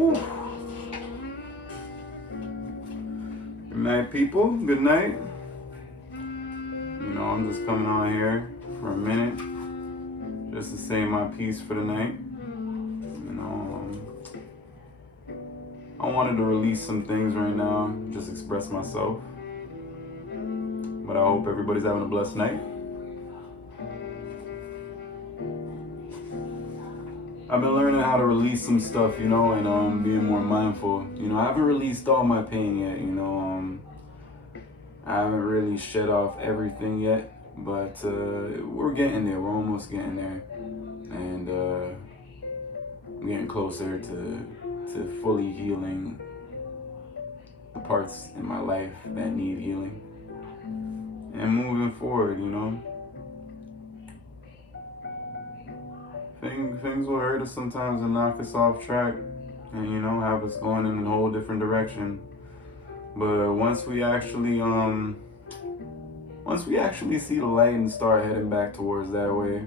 Whew. Good night, people. Good night. I'm just coming on here for a minute just to say my piece for the night. I wanted to release some things right now, just express myself. But I hope everybody's having a blessed night. I've been learning how to release some stuff, and being more mindful. I haven't released all my pain yet, I haven't really shed off everything yet, but we're getting there. We're almost getting there. And I'm getting closer to fully healing the parts in my life that need healing. And moving forward, Things will hurt us sometimes and knock us off track and, have us going in a whole different direction. But once we actually see the light and start heading back towards that way,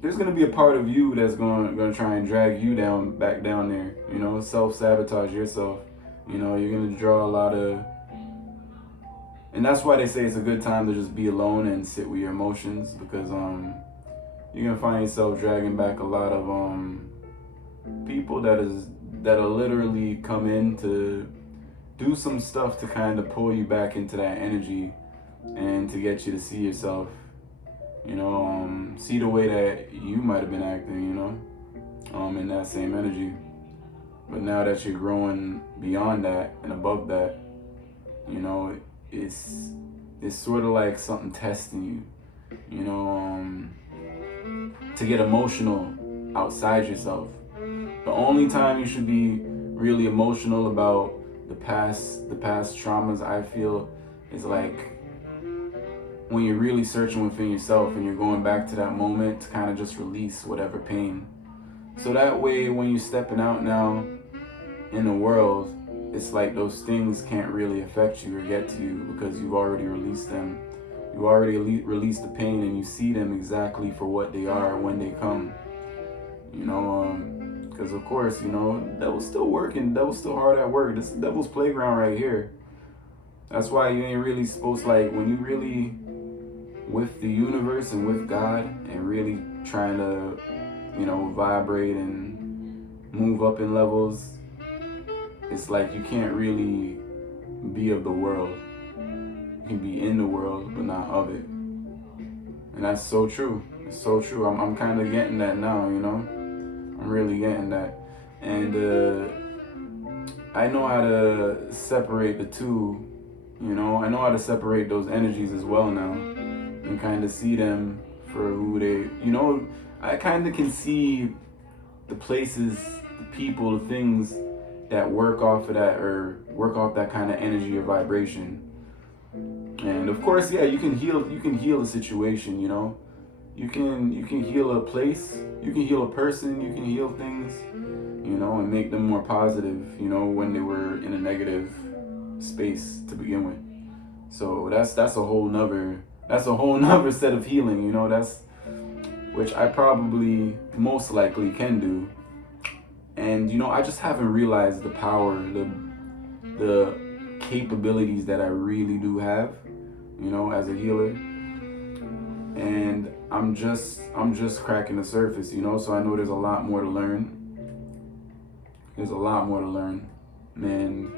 there's gonna be a part of you that's gonna try and drag you back down there. Self-sabotage yourself. You're gonna draw a lot of, and that's why they say it's a good time to just be alone and sit with your emotions, because you're gonna find yourself dragging back a lot of people that'll literally come in to do some stuff to kind of pull you back into that energy and to get you to see yourself, see the way that you might have been acting, in that same energy. But now that you're growing beyond that and above that, it's sort of like something testing you, to get emotional outside yourself. The only time you should be really emotional about the past traumas, I feel, is like when you're really searching within yourself and you're going back to that moment to kind of just release whatever pain. So that way, when you're stepping out now in the world, it's like those things can't really affect you or get to you because you've already released them. You already released the pain and you see them exactly for what they are when they come. Because of course, devil's still working, devil's still hard at work. This is the devil's playground right here. That's why you ain't really supposed to, when you really with the universe and with God and really trying to, vibrate and move up in levels, it's like you can't really be of the world. You can be in the world, but not of it. And that's so true. It's so true. I'm kind of getting that now, I'm really getting that. And I know how to separate the two, I know how to separate those energies as well now and kind of see them for who they, I kind of can see the places, the people, the things that work off of that or work off that kind of energy or vibration. And of course, yeah, you can heal a situation, you can heal a place, you can heal a person, you can heal things, and make them more positive, when they were in a negative space to begin with. So that's a whole nother set of healing, which I probably most likely can do. And I just haven't realized the power, the capabilities that I really do have, as a healer. And I'm just cracking the surface, so I know there's a lot more to learn. And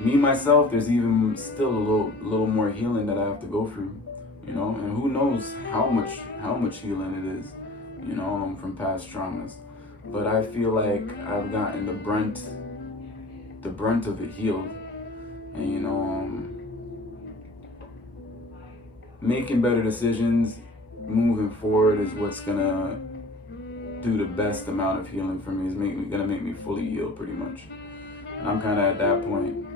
me myself, there's even still a little more healing that I have to go through, and who knows how much healing it is, from past traumas. But I feel like I've gotten the brunt of it healed. And making better decisions moving forward is what's gonna do the best amount of healing for me. Is gonna make me fully healed, pretty much. And I'm kind of at that point.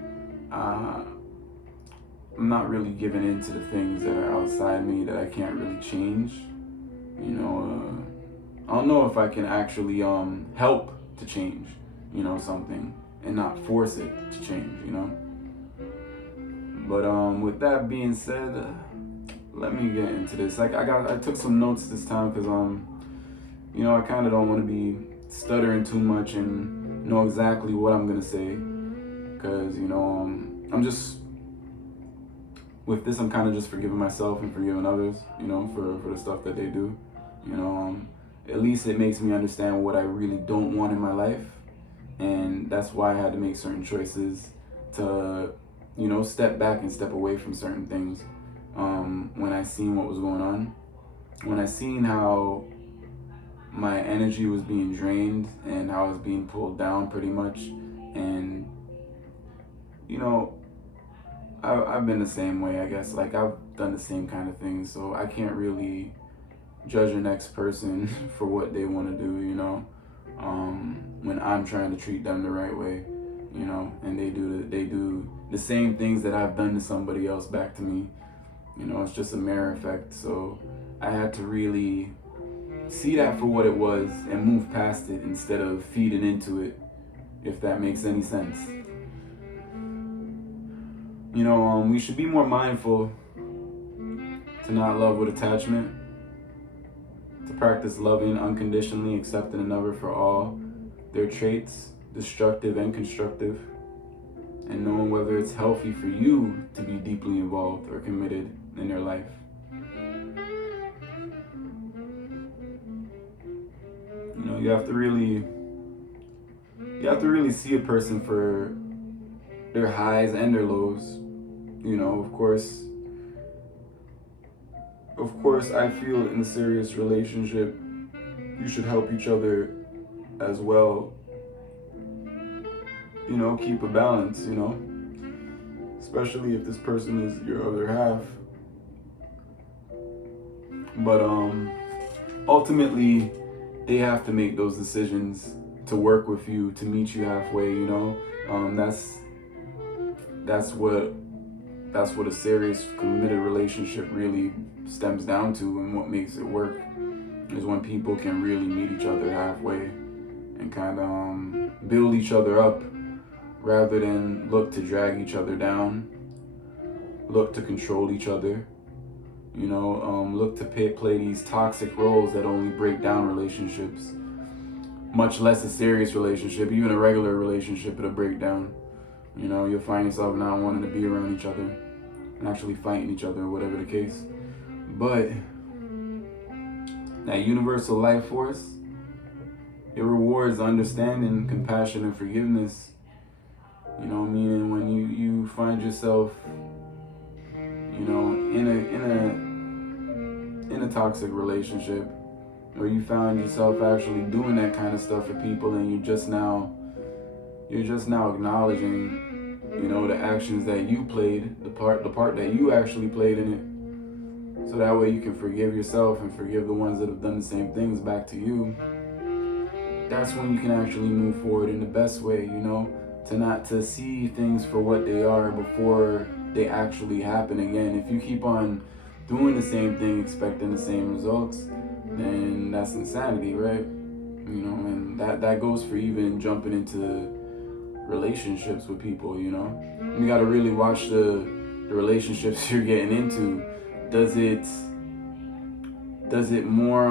I'm not really giving in to the things that are outside me that I can't really change. I don't know if I can actually help to change, something and not force it to change, But with that being said, let me get into this. I took some notes this time because I kind of don't want to be stuttering too much and know exactly what I'm gonna say, because I'm just with this. I'm kind of just forgiving myself and forgiving others, for the stuff that they do. At least it makes me understand what I really don't want in my life, and that's why I had to make certain choices to, step back and step away from certain things. When I seen what was going on, when I seen how my energy was being drained and how I was being pulled down pretty much, and I've been the same way, I guess. Like, I've done the same kind of things, so I can't really judge the next person for what they want to do, when I'm trying to treat them the right way, and they do the same things that I've done to somebody else back to me. It's just a mirror effect. So I had to really see that for what it was and move past it instead of feeding into it, if that makes any sense. We should be more mindful to not love with attachment, to practice loving unconditionally, accepting another for all their traits, destructive and constructive, and knowing whether it's healthy for you to be deeply involved or committed in their life. You have to really see a person for their highs and their lows. Of course, I feel in a serious relationship, you should help each other as well. Keep a balance, especially if this person is your other half. But ultimately, they have to make those decisions to work with you, to meet you halfway. That's what a serious committed relationship really stems down to, and what makes it work is when people can really meet each other halfway and kind of build each other up, rather than look to drag each other down, look to control each other, look to play these toxic roles that only break down relationships, much less a serious relationship. Even a regular relationship, it'll break down. You'll find yourself not wanting to be around each other and actually fighting each other, whatever the case. But that universal life force, it rewards understanding, compassion, and forgiveness. Meaning when you find yourself, in a toxic relationship, or you found yourself actually doing that kind of stuff for people, and you're just now acknowledging, the actions that you played, the part that you actually played in it, so that way you can forgive yourself and forgive the ones that have done the same things back to you. That's when you can actually move forward in the best way, to see things for what they are before they actually happen again. If you keep on doing the same thing, expecting the same results, then that's insanity, right? And that goes for even jumping into relationships with people. You got to really watch the relationships you're getting into. Does it more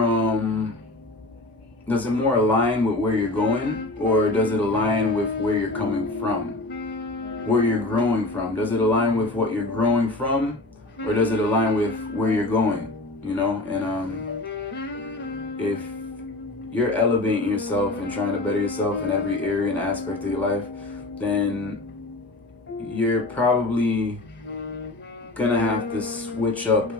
align with where you're going, or does it align with where you're coming from, where you're growing from? Does it align with what you're growing from, or does it align with where you're going? And if you're elevating yourself and trying to better yourself in every area and aspect of your life, then you're probably gonna have to switch up,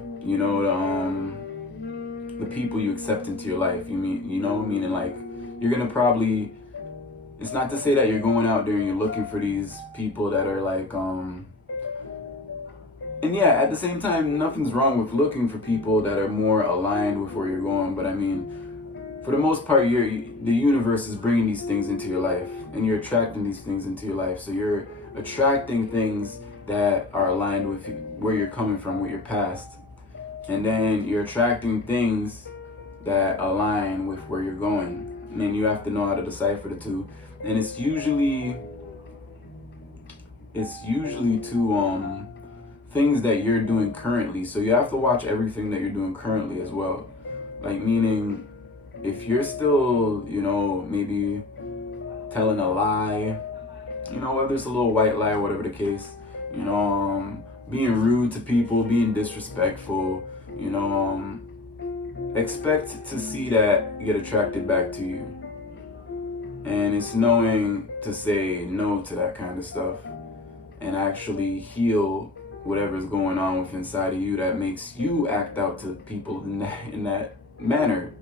the people you accept into your life. Meaning like you're gonna probably. It's not to say that you're going out there and you're looking for these people that are like, and yeah, at the same time, nothing's wrong with looking for people that are more aligned with where you're going. But I mean, for the most part, the universe is bringing these things into your life, and you're attracting these things into your life. So you're attracting things that are aligned with where you're coming from, with your past. And then you're attracting things that align with where you're going. And you have to know how to decipher the two. And it's usually to things that you're doing currently. So you have to watch everything that you're doing currently as well. Like, meaning if you're still, maybe telling a lie, whether it's a little white lie or whatever the case, being rude to people, being disrespectful, expect to see that get attracted back to you. And it's knowing to say no to that kind of stuff and actually heal whatever's going on with inside of you that makes you act out to people in that manner,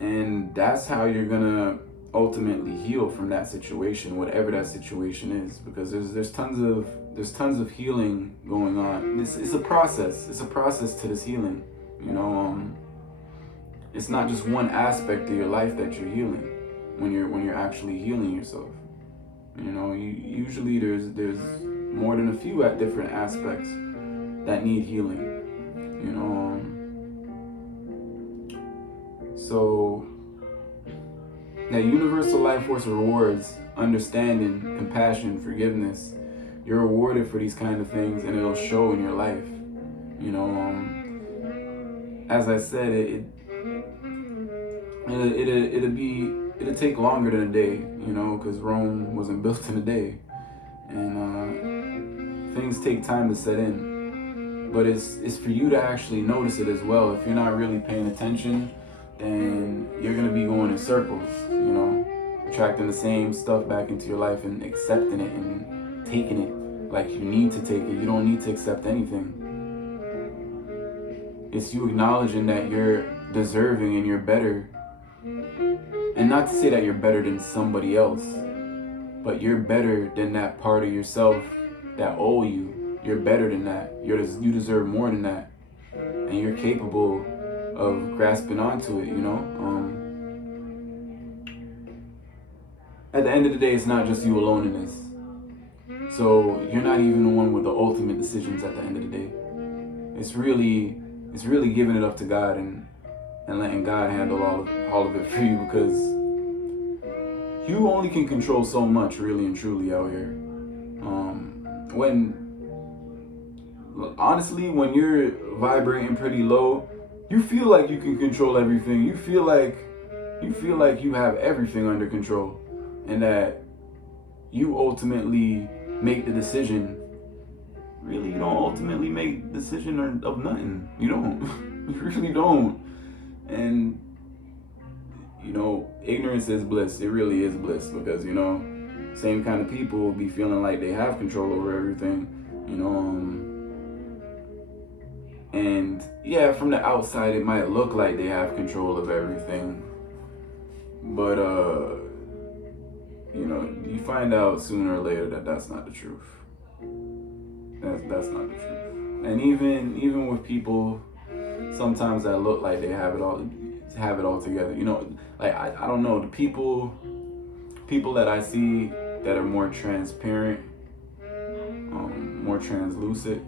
And that's how you're gonna ultimately heal from that situation, whatever that situation is, because there's tons of healing going on. It's a process. It's a process to this healing. It's not just one aspect of your life that you're healing when you're actually healing yourself. Usually there's more than a few different aspects that need healing. So that universal life force rewards understanding, compassion, forgiveness. You're rewarded for these kind of things, and it'll show in your life. As I said, it'll take longer than a day, because Rome wasn't built in a day, and things take time to set in. But it's for you to actually notice it as well. If you're not really paying attention, then you're gonna be going in circles, attracting the same stuff back into your life and accepting it and taking it like you need to take it. You don't need to accept anything. It's you acknowledging that you're deserving and you're better. And not to say that you're better than somebody else, but you're better than that part of yourself that owe you. You're better than that. You deserve more than that. And you're capable of grasping onto it, At the end of the day, it's not just you alone in this. So you're not even the one with the ultimate decisions at the end of the day. It's really giving it up to God and letting God handle all of it for you, because you only can control so much, really and truly, out here. When you're vibrating pretty low, you feel like you can control everything. You feel like you have everything under control, and that you ultimately make the decision. Really, you don't ultimately make the decision of nothing. You don't. You really don't. And ignorance is bliss. It really is bliss, because same kind of people will be feeling like they have control over everything. And yeah, from the outside it might look like they have control of everything, but you find out sooner or later that that's not the truth. That's not the truth. And even with people sometimes that look like they have it all together, like I don't know, the people that I see that are more transparent, more translucent,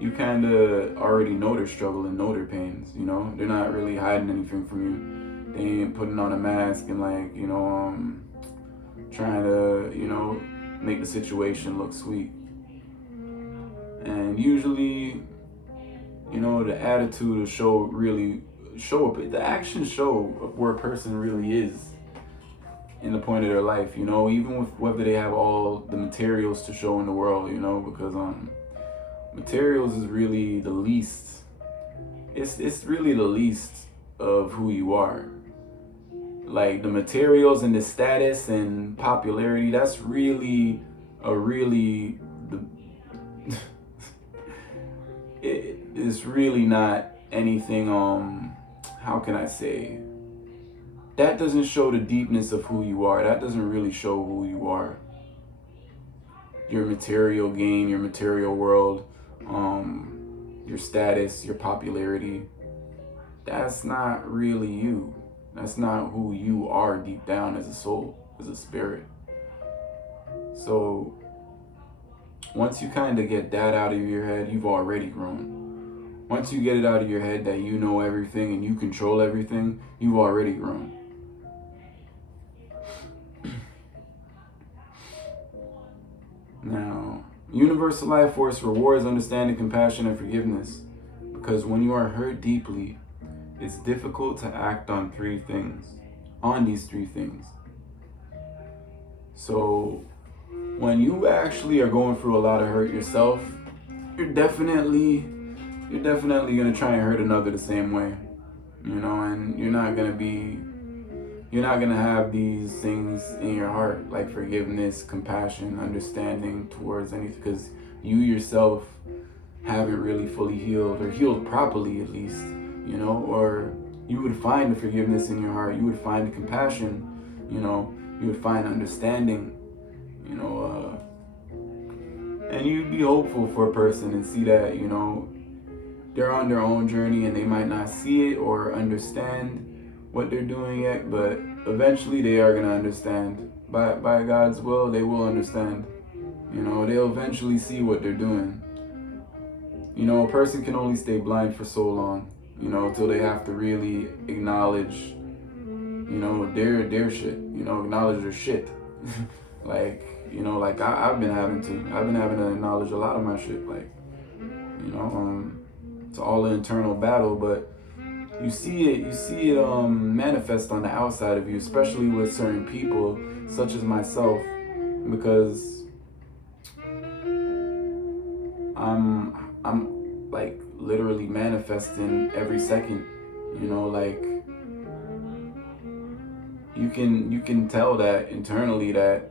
you kind of already know their struggle and know their pains. They're not really hiding anything from you. They ain't putting on a mask and trying to make the situation look sweet. And usually the attitude will show up. The actions show where a person really is in the point of their life, even with whether they have all the materials to show in the world, because materials is really the least. It's really the least of who you are. Like the materials and the status and popularity, that's really it's really not anything. How can I say? That doesn't show the deepness of who you are. That doesn't really show who you are. Your material gain, your material world, your status, your popularity, that's not really you. That's not who you are deep down as a soul, as a spirit. So once you kind of get that out of your head, you've already grown. Once you get it out of your head that you know everything and you control everything, you've already grown. Now, Universal life force rewards understanding, compassion, and forgiveness. Because when you are hurt deeply, it's difficult to act on these three things. So when you actually are going through a lot of hurt yourself, you're definitely gonna try and hurt another the same way. And you're not gonna have these things in your heart, like forgiveness, compassion, understanding towards anything, because you yourself haven't really fully healed, or healed properly at least, or you would find the forgiveness in your heart, you would find the compassion, you would find understanding, and you'd be hopeful for a person and see that, they're on their own journey and they might not see it or understand what they're doing yet, but eventually they are going to understand. By God's will, they will understand. They'll eventually see what they're doing. A person can only stay blind for so long, until they have to really acknowledge, their shit, acknowledge their shit. I've been having to acknowledge a lot of my shit, it's all an internal battle, but you see it manifest on the outside of you, especially with certain people, such as myself, because I'm like literally manifesting every second, you can tell that internally that,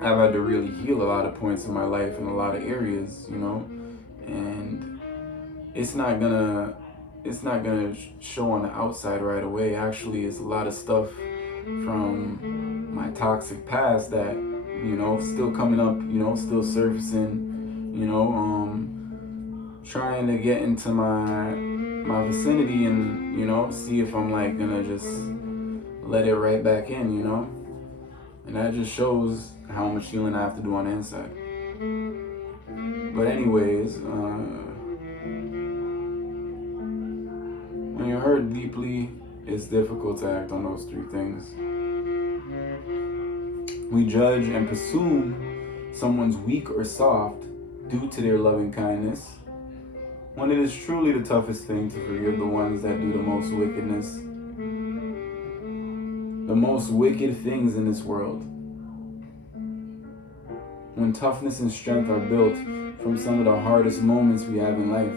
I've had to really heal a lot of points in my life in a lot of areas, and it's not gonna show on the outside right away. Actually, it's a lot of stuff from my toxic past that, still coming up, still surfacing, trying to get into my vicinity and, see if I'm like gonna just let it right back in, and that just shows how much healing I have to do on the inside. But anyways, when you're hurt deeply, it's difficult to act on those three things. We judge and presume someone's weak or soft due to their loving kindness, when it is truly the toughest thing to forgive the ones that do the most wickedness, the most wicked things in this world. When toughness and strength are built from some of the hardest moments we have in life.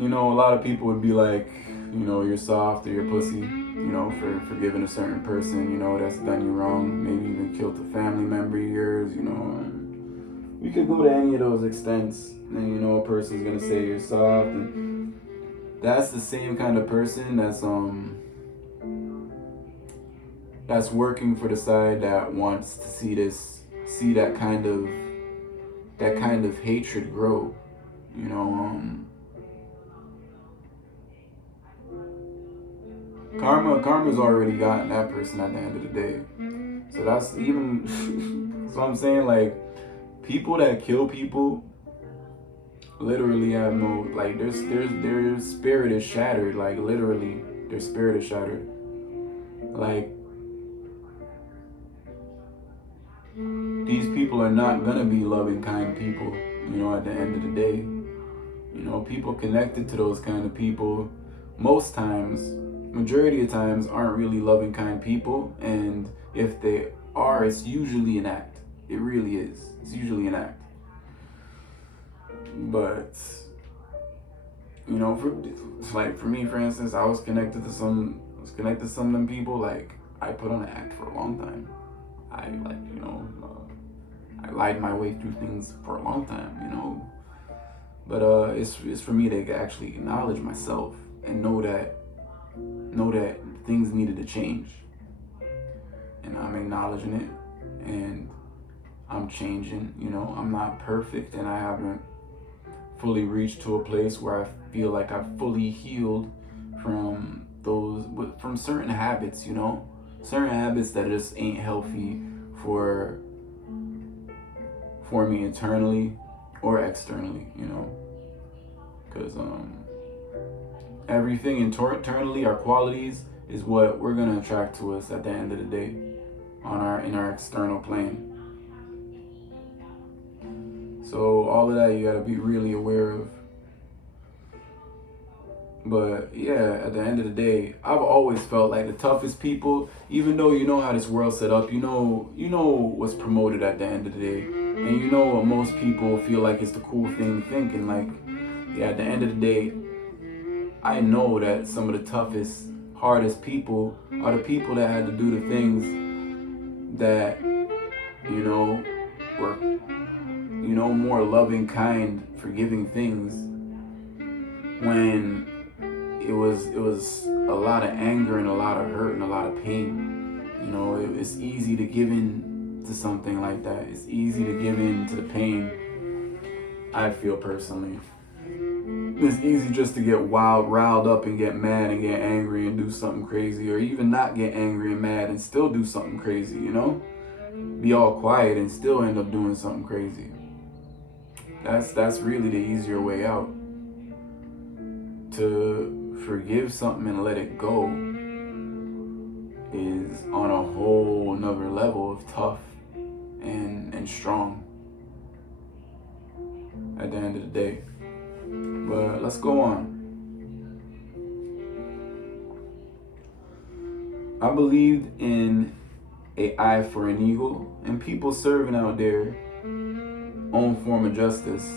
A lot of people would be like, you're soft or you're pussy, for forgiving a certain person, that's done you wrong, maybe even killed a family member of yours, We could go to any of those extents, and a person's gonna say you're soft, and that's the same kind of person that's working for the side that wants to see that kind of hatred grow. Karma's already gotten that person at the end of the day. So that's even so I'm saying, like, people that kill people literally have no, like, their spirit is shattered, like literally their spirit is shattered. Like, these people are not gonna be loving, kind people, at the end of the day. People connected to those kind of people, most times, majority of times, aren't really loving, kind people. And if they are, it's usually an act. It really is. It's usually an act. But, for me, for instance, I was connected to some of them people. Like, I put on an act for a long time. I lied my way through things for a long time, But it's for me to actually acknowledge myself and know that things needed to change. And I'm acknowledging it, and I'm changing. I'm not perfect, and I haven't fully reached to a place where I feel like I've fully healed from certain habits, certain habits that just ain't healthy for me internally or externally, because everything internally, our qualities, is what we're gonna attract to us at the end of the day in our external plane. So all of that you gotta be really aware of. But yeah, at the end of the day, I've always felt like the toughest people, even though you know how this world's set up, you know what's promoted at the end of the day. And you know what most people feel like is the cool thing to think. And like, yeah, at the end of the day, I know that some of the toughest, hardest people are the people that had to do the things that, were, more loving, kind, forgiving things when it was a lot of anger and a lot of hurt and a lot of pain. It's easy to give in to something like that. It's easy to give in to the pain, I feel personally. It's easy just to get riled up and get mad and get angry and do something crazy, or even not get angry and mad and still do something crazy, Be all quiet and still end up doing something crazy. That's really the easier way out. To forgive something and let it go is on a whole another level of tough and strong at the end of the day. But let's go on. I believed in an eye for an eagle and people serving out their own form of justice.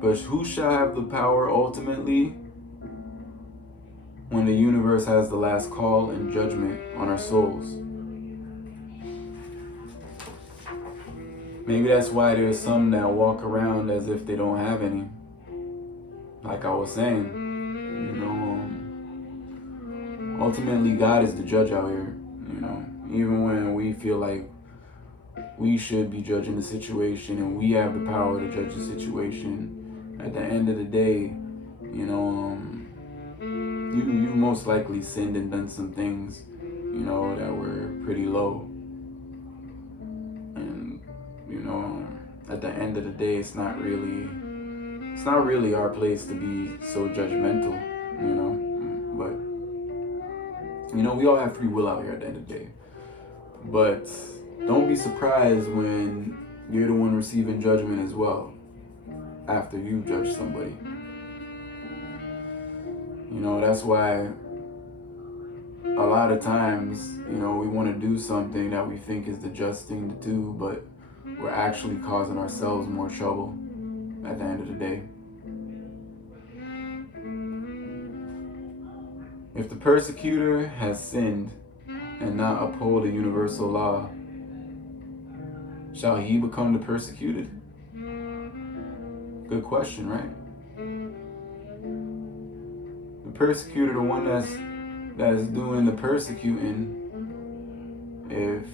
But who shall have the power ultimately when the universe has the last call and judgment on our souls? Maybe that's why there's some that walk around as if they don't have any. Like I was saying, ultimately God is the judge out here, even when we feel like we should be judging the situation and we have the power to judge the situation. At the end of the day, you most likely sinned and done some things, that were pretty low. And, at the end of the day, it's not really our place to be so judgmental, But, we all have free will out here at the end of the day. But don't be surprised when you're the one receiving judgment as well after you judge somebody. That's why a lot of times, we want to do something that we think is the just thing to do, but we're actually causing ourselves more trouble at the end of the day. If the persecutor has sinned and not uphold the universal law, shall he become the persecuted? Good question, right? The persecutor, the one that's doing the persecuting, if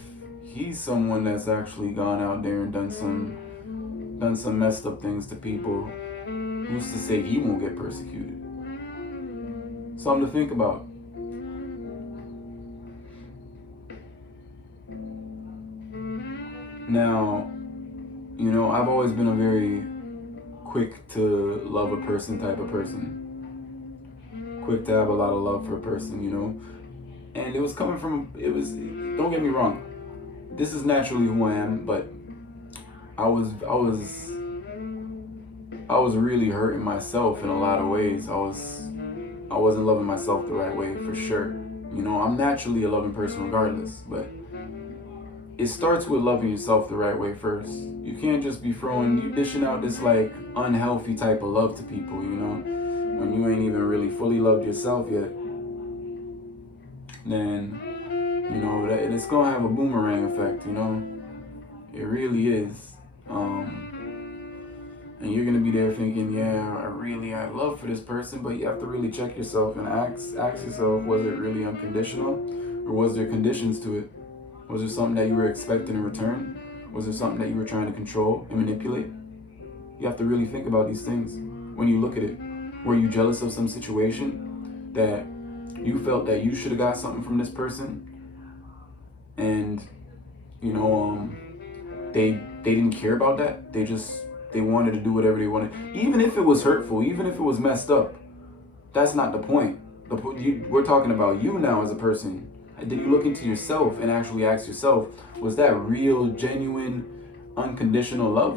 he's someone that's actually gone out there and done some messed up things to people, who's to say he won't get persecuted? Something to think about. Now, I've always been a very quick to love a person type of person. Quick to have a lot of love for a person, And it was coming from, don't get me wrong, this is naturally who I am, but I was really hurting myself in a lot of ways. I wasn't loving myself the right way, for sure. I'm naturally a loving person regardless, but it starts with loving yourself the right way first. You can't just be dishing out this like unhealthy type of love to people, when you ain't even really fully loved yourself yet. Then, that it's gonna have a boomerang effect, It really is. And you're gonna be there thinking, yeah, I have love for this person, but you have to really check yourself and ask yourself, was it really unconditional? Or was there conditions to it? Was there something that you were expecting in return? Was there something that you were trying to control and manipulate? You have to really think about these things when you look at it. Were you jealous of some situation that you felt that you should have got something from this person? And, they didn't care about that. They wanted to do whatever they wanted. Even if it was hurtful, even if it was messed up, that's not the point. We're talking about you now as a person. Did you look into yourself and actually ask yourself, was that real, genuine, unconditional love?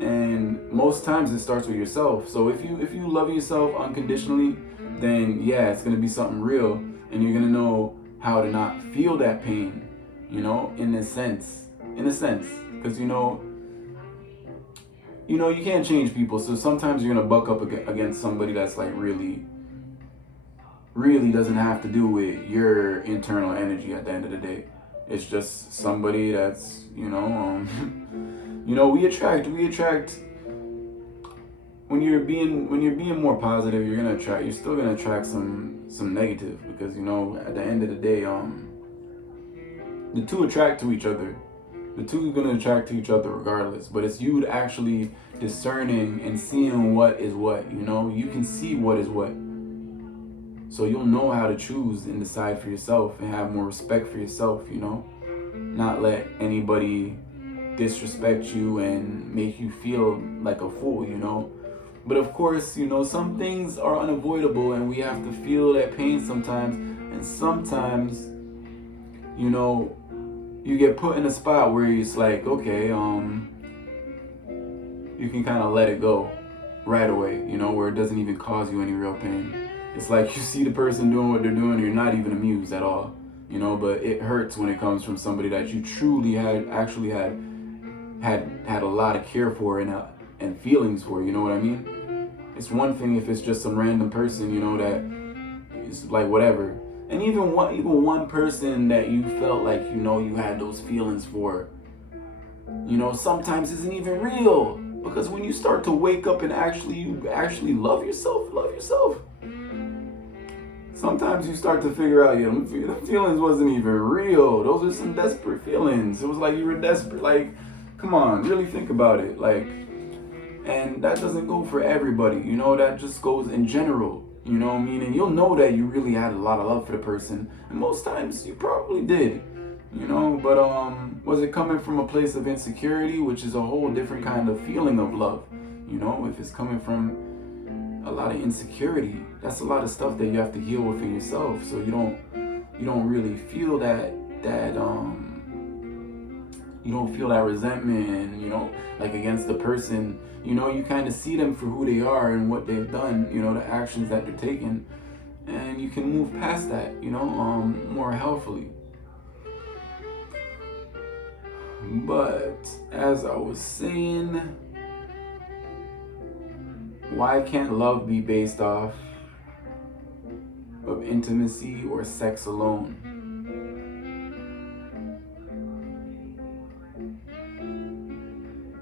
And most times it starts with yourself. So if you love yourself unconditionally, then yeah, it's gonna be something real, and you're gonna know how to not feel that pain, in a sense, because you can't change people. So sometimes you're gonna buck up against somebody that's like really, really doesn't have to do with your internal energy. At the end of the day, it's just somebody that's we attract. When you're being more positive, you're still gonna attract some negative, because at the end of the day, the two attract to each other. The two are gonna attract to each other regardless. But it's you actually discerning and seeing what is what. You can see what is what, so you'll know how to choose and decide for yourself and have more respect for yourself. Not let anybody disrespect you and make you feel like a fool. But of course, some things are unavoidable, and we have to feel that pain sometimes. And sometimes, you get put in a spot where it's like, okay, you can kind of let it go right away, where it doesn't even cause you any real pain. It's like you see the person doing what they're doing, and you're not even amused at all, but it hurts when it comes from somebody that you truly had a lot of care for and feelings for. You know what I mean? It's one thing if it's just some random person, that is like whatever. And even one person that you felt like you had those feelings for, sometimes isn't even real. Because when you start to wake up and you actually love yourself, sometimes you start to figure out, the feelings wasn't even real. Those are some desperate feelings. It was like you were desperate. Like, come on, really think about it. Like, and that doesn't go for everybody, that just goes in general, meaning you'll know that you really had a lot of love for the person. And most times you probably did, but was it coming from a place of insecurity, which is a whole different kind of feeling of love? If it's coming from a lot of insecurity, that's a lot of stuff that you have to heal within yourself. So you don't really feel that you don't feel that resentment and like against the person. You kind of see them for who they are and what they've done, the actions that they're taking, and you can move past that, more healthily. But as I was saying, why can't love be based off of intimacy or sex alone?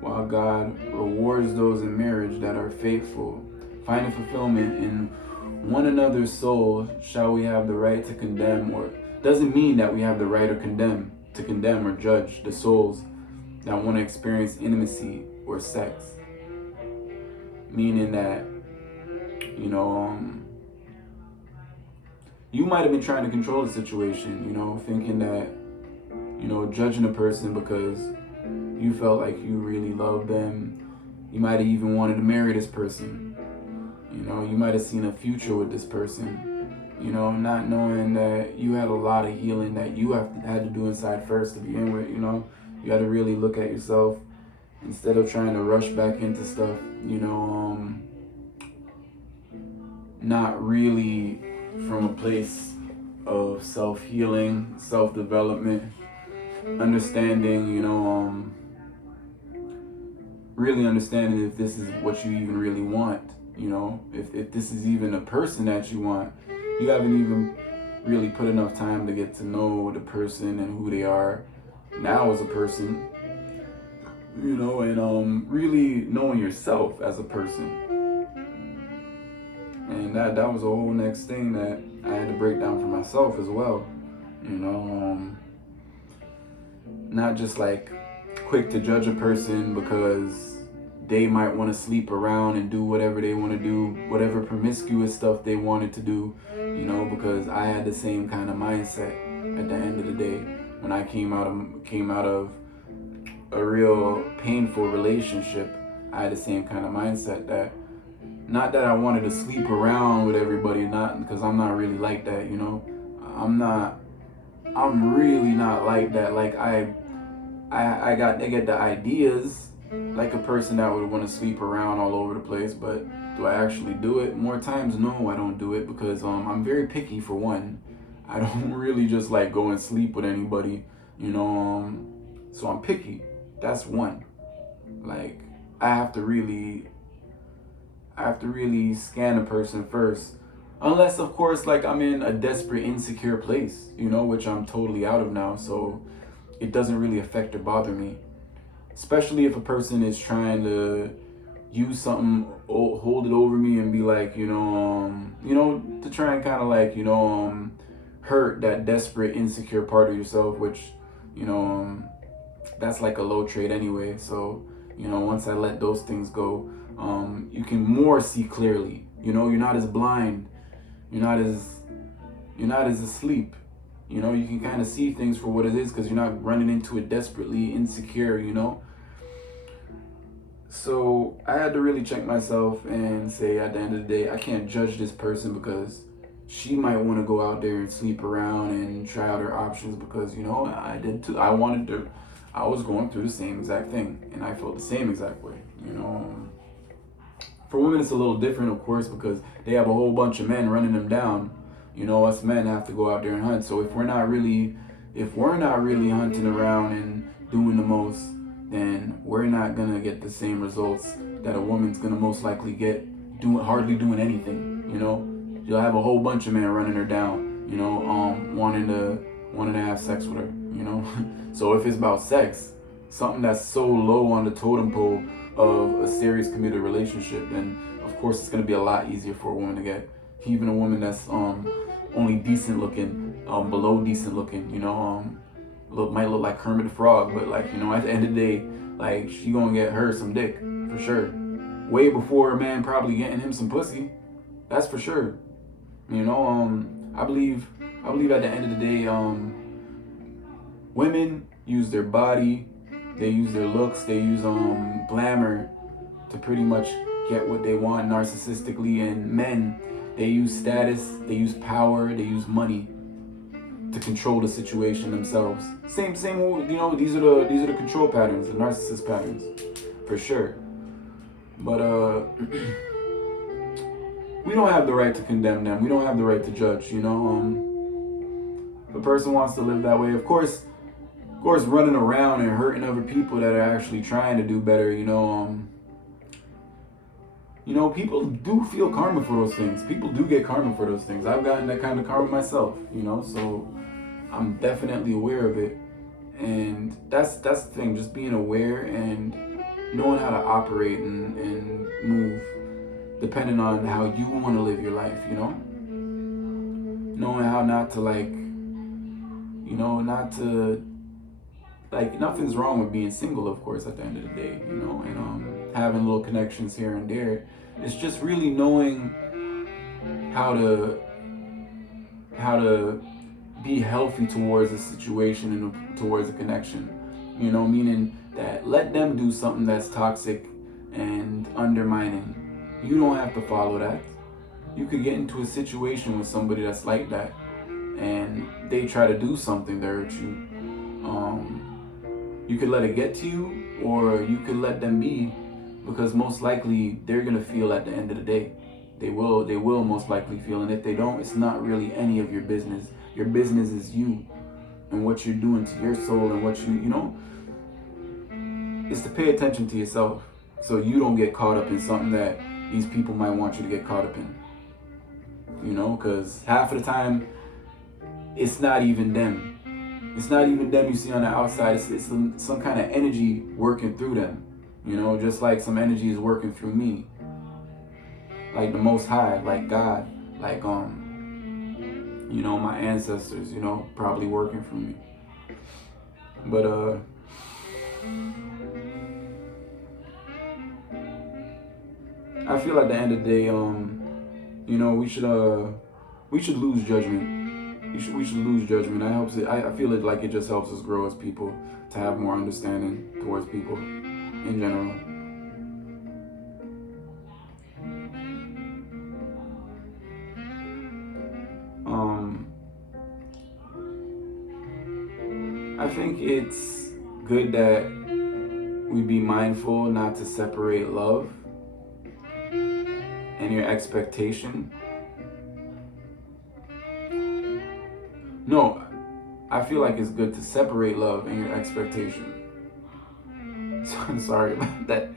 While God rewards those in marriage that are faithful, finding fulfillment in one another's soul, shall we have the right to condemn? Or doesn't mean that we have the right to condemn or judge the souls that want to experience intimacy or sex. Meaning that, you might have been trying to control the situation, thinking that, judging a person because you felt like you really loved them. You might have even wanted to marry this person. You might have seen a future with this person. Not knowing that you had a lot of healing that you had to do inside first to begin with. You got to really look at yourself instead of trying to rush back into stuff. Not really from a place of self-healing, self-development, understanding, really understanding if this is what you even really want, if this is even a person that you want. You haven't even really put enough time to get to know the person and who they are now as a person, and really knowing yourself as a person. And that was a whole next thing that I had to break down for myself as well. Not just like quick to judge a person because they might want to sleep around and do whatever they want to do, whatever promiscuous stuff they wanted to do, because I had the same kind of mindset at the end of the day. When I came out of a real painful relationship, I had the same kind of mindset that Not that I wanted to sleep around with everybody, not because I'm not really like that, you know. I'm really not like that. Like I get the ideas, like a person that would want to sleep around all over the place, but do I actually do it? More times, no, I don't do it because I'm very picky for one. I don't really just like go and sleep with anybody, you know. So I'm picky. That's one. Like I have to really, scan a person first. Unless, of course, like I'm in a desperate, insecure place, you know, which I'm totally out of now. So it doesn't really affect or bother me. Especially if a person is trying to use something, hold it over me and be like, to try and kind of like, hurt that desperate, insecure part of yourself, which, that's like a low trait anyway. So, once I let those things go, you can more see clearly. You're not as blind. You're not as asleep. You can kind of see things for what it is because you're not running into it desperately insecure, So I had to really check myself and say at the end of the day, I can't judge this person because she might want to go out there and sleep around and try out her options because, I did too. I was going through the same exact thing and I felt the same exact way, For women, it's a little different, of course, because they have a whole bunch of men running them down. Us men have to go out there and hunt. So if we're not really hunting around and doing the most, then we're not gonna get the same results that a woman's gonna most likely get hardly doing anything. You'll have a whole bunch of men running her down. Wanting to have sex with her. So if it's about sex, something that's so low on the totem pole of a serious committed relationship, then of course it's gonna be a lot easier for a woman to get. Even a woman that's only decent looking, below decent looking, might look like Kermit the Frog, but like, at the end of the day, like she gonna get her some dick for sure. Way before a man probably getting him some pussy. That's for sure. I believe at the end of the day, women use their body, they use their looks, they use glamour to pretty much get what they want narcissistically, and men, they use status, they use power, they use money to control the situation themselves. Same, these are the control patterns, the narcissist patterns, for sure. But we don't have the right to condemn them. We don't have the right to judge, If a person wants to live that way, of course, running around and hurting other people that are actually trying to do better, people do feel karma for those things. People do get karma for those things. I've gotten that kind of karma myself, so I'm definitely aware of it. And that's the thing, just being aware and knowing how to operate and move depending on how you want to live your life, Knowing how not to nothing's wrong with being single, of course, at the end of the day, and having little connections here and there. It's just really knowing how to be healthy towards a situation and towards a connection, meaning that let them do something that's toxic and undermining. You don't have to follow that. You could get into a situation with somebody that's like that and they try to do something to hurt you. You could let it get to you, or you could let them be, because most likely they're gonna feel at the end of the day. They will most likely feel, and if they don't, it's not really any of your business. Your business is you and what you're doing to your soul, and what it's to pay attention to yourself so you don't get caught up in something that these people might want you to get caught up in. Because half of the time, it's not even them. It's not even them you see on the outside. It's some kind of energy working through them. Just like some energy is working through me. Like the Most High, like God, like my ancestors, probably working through me. But I feel at the end of the day, we should lose judgment. We should lose judgment. I feel it like it just helps us grow as people, to have more understanding towards people in general. I think it's good that we be mindful not to separate love and your expectation. No, I feel like it's good to separate love and your expectation. So I'm sorry about that.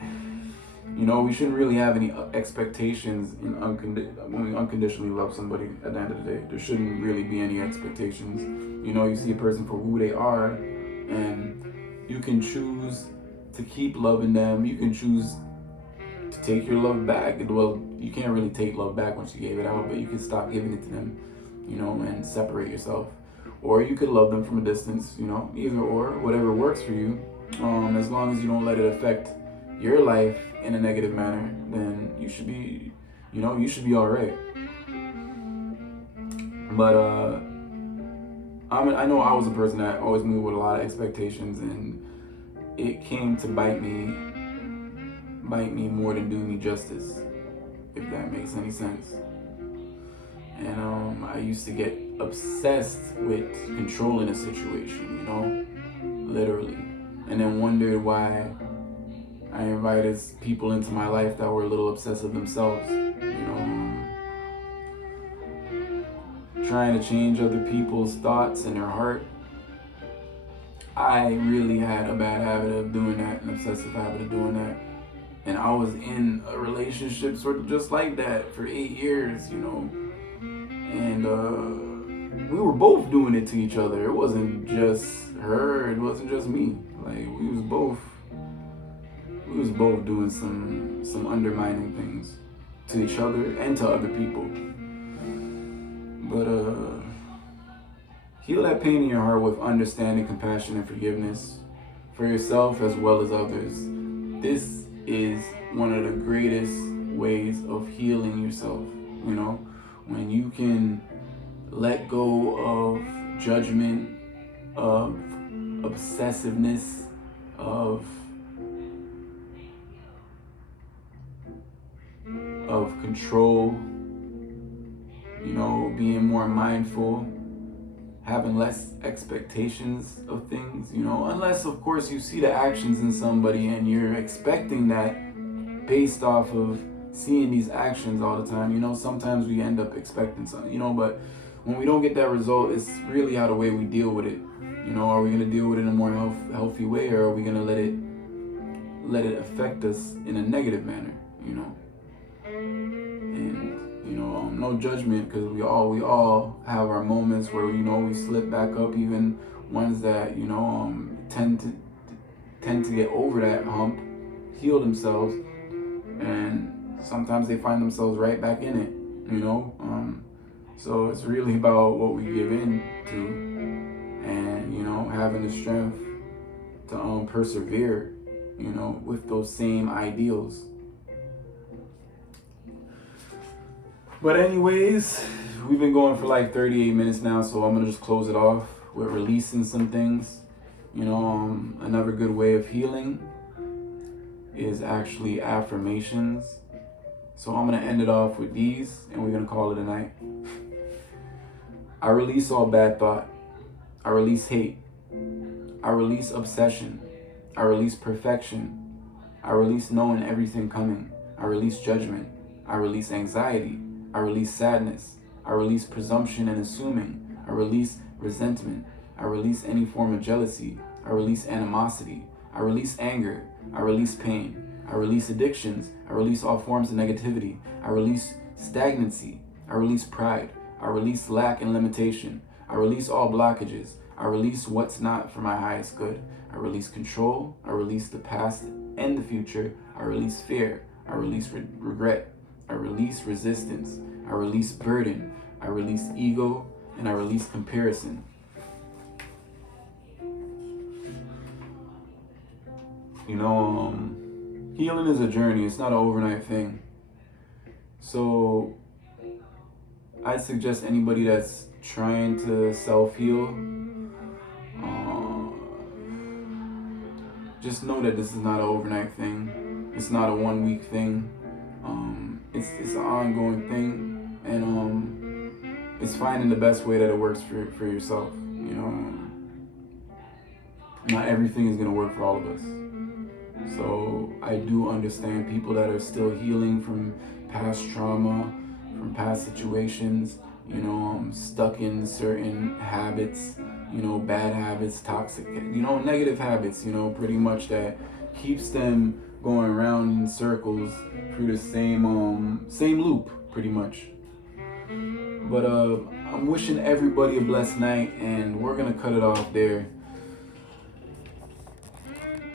You know, we shouldn't really have any expectations when we unconditionally love somebody at the end of the day. There shouldn't really be any expectations. You know, you see a person for who they are, and you can choose to keep loving them. You can choose to take your love back. Well, you can't really take love back once you gave it out, but you can stop giving it to them, you know, and separate yourself. Or you could love them from a distance, you know, either or, whatever works for you. As long as you don't let it affect your life in a negative manner, then you should be, you know, you should be all right. But I know I was a person that always moved with a lot of expectations, and it came to bite me more than do me justice, if that makes any sense. And I used to get obsessed with controlling a situation, you know, literally, and then wondered why I invited people into my life that were a little obsessive themselves, you know, trying to change other people's thoughts and their heart. I really had a bad habit of doing that, an obsessive habit of doing that. And I was in a relationship sort of just like that for 8 years, you know. And we were both doing it to each other. It wasn't just her, it wasn't just me. Like, we was both doing some undermining things to each other and to other people. But heal that pain in your heart with understanding, compassion, and forgiveness for yourself as well as others. This is one of the greatest ways of healing yourself, you know, when you can let go of judgment, of obsessiveness, of control, you know, being more mindful, having less expectations of things, you know, unless of course you see the actions in somebody and you're expecting that based off of seeing these actions all the time. You know, sometimes we end up expecting something, you know, but when we don't get that result, it's really how the way we deal with it. You know, are we going to deal with it in a more healthy way, or are we going to let it affect us in a negative manner, you know? And, you know, no judgment, because we all have our moments where, you know, we slip back up, even ones that, you know, tend to get over that hump, heal themselves, and sometimes they find themselves right back in it, you know. So it's really about what we give in to, and, you know, having the strength to persevere, you know, with those same ideals. But anyways, we've been going for like 38 minutes now, so I'm gonna just close it off with releasing some things. You know, another good way of healing is actually affirmations. So I'm gonna end it off with these, and we're gonna call it a night. I release all bad thought. I release hate. I release obsession. I release perfection. I release knowing everything coming. I release judgment. I release anxiety. I release sadness. I release presumption and assuming. I release resentment. I release any form of jealousy. I release animosity. I release anger. I release pain. I release addictions. I release all forms of negativity. I release stagnancy. I release pride. I release lack and limitation. I release all blockages. I release what's not for my highest good. I release control. I release the past and the future. I release fear. I release regret. I release resistance. I release burden. I release ego. And I release comparison. You know, healing is a journey. It's not an overnight thing. So I'd suggest anybody that's trying to self-heal, just know that this is not an overnight thing. It's not a 1 week thing. It's an ongoing thing, and it's finding the best way that it works for yourself. You know, not everything is gonna work for all of us. So I do understand people that are still healing from past trauma, from past situations, stuck in certain habits, bad habits, toxic, negative habits, pretty much that keeps them going around in circles through the same loop, pretty much. But I'm wishing everybody a blessed night, and we're gonna cut it off there.